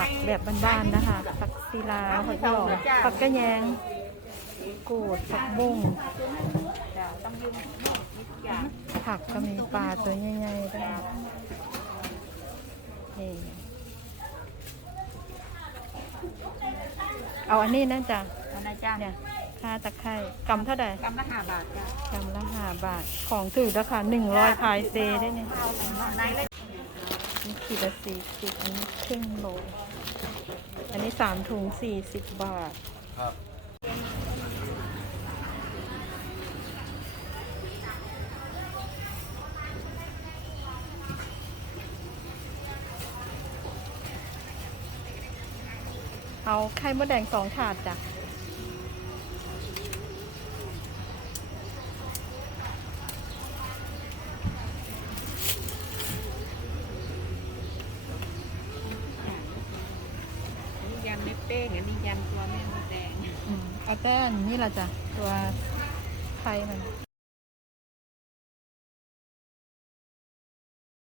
ผักแบบบ้านๆนะคะ ผักศิลาผักหยอกผักกระแยงกูดผักบุ้งจ้ะต้องยืมนิดอย่างผักก็มีปลาตัวใหญ่ๆด้วยนี่เอาอันนี้นั่นจ้ะอันไหนจ้าเนี่ยค่าตะไคร่กำเท่าไหร่กำละห้าบาทจ้ะกำละห้าบาท ของถือราคาหนึ่งร้อยพายเซได้เนี่ยเอาไหนเลย นี่ขีดละสี่ขีดอันนี้ครึ่งโล อันนี้สามถุงสี่สิบบาท ครับเอาไข่มดแดงสองถาดจ้ะ อันนี้ยำเม็ดเป้งอันนี้ยำตัวแม่มดแดงอืมเอาแป้งนี่ละจ้ะตัวไข่มัน